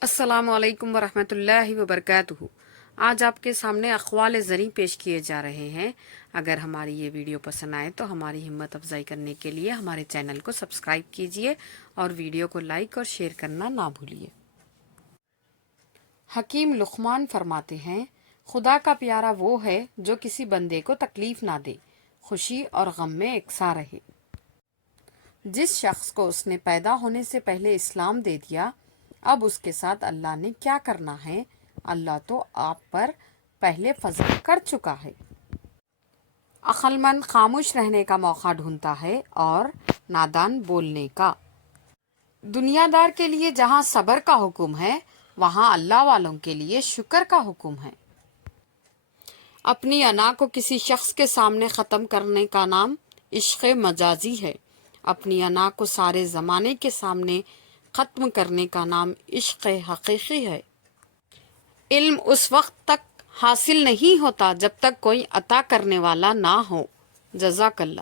السلام علیکم ورحمۃ اللہ وبرکاتہ۔ آج آپ کے سامنے اقوال زریں پیش کیے جا رہے ہیں۔ اگر ہماری یہ ویڈیو پسند آئے تو ہماری ہمت افزائی کرنے کے لیے ہمارے چینل کو سبسکرائب کیجیے اور ویڈیو کو لائک اور شیئر کرنا نہ بھولیے۔ حکیم لقمان فرماتے ہیں، خدا کا پیارا وہ ہے جو کسی بندے کو تکلیف نہ دے، خوشی اور غم میں یکساں رہے۔ جس شخص کو اس نے پیدا ہونے سے پہلے اسلام دے دیا، اب اس کے ساتھ اللہ نے کیا کرنا ہے؟ اللہ تو آپ پر پہلے فضل کر چکا ہے۔ عقل مند خاموش رہنے کا موقع ڈھونڈتا ہے اور نادان بولنے کا۔ دنیا دار کے لیے جہاں صبر کا حکم ہے، وہاں اللہ والوں کے لیے شکر کا حکم ہے۔ اپنی انا کو کسی شخص کے سامنے ختم کرنے کا نام عشق مجازی ہے۔ اپنی انا کو سارے زمانے کے سامنے ختم کرنے کا نام عشق حقیقی ہے۔ علم اس وقت تک حاصل نہیں ہوتا جب تک کوئی عطا کرنے والا نہ ہو۔ جزاک اللہ۔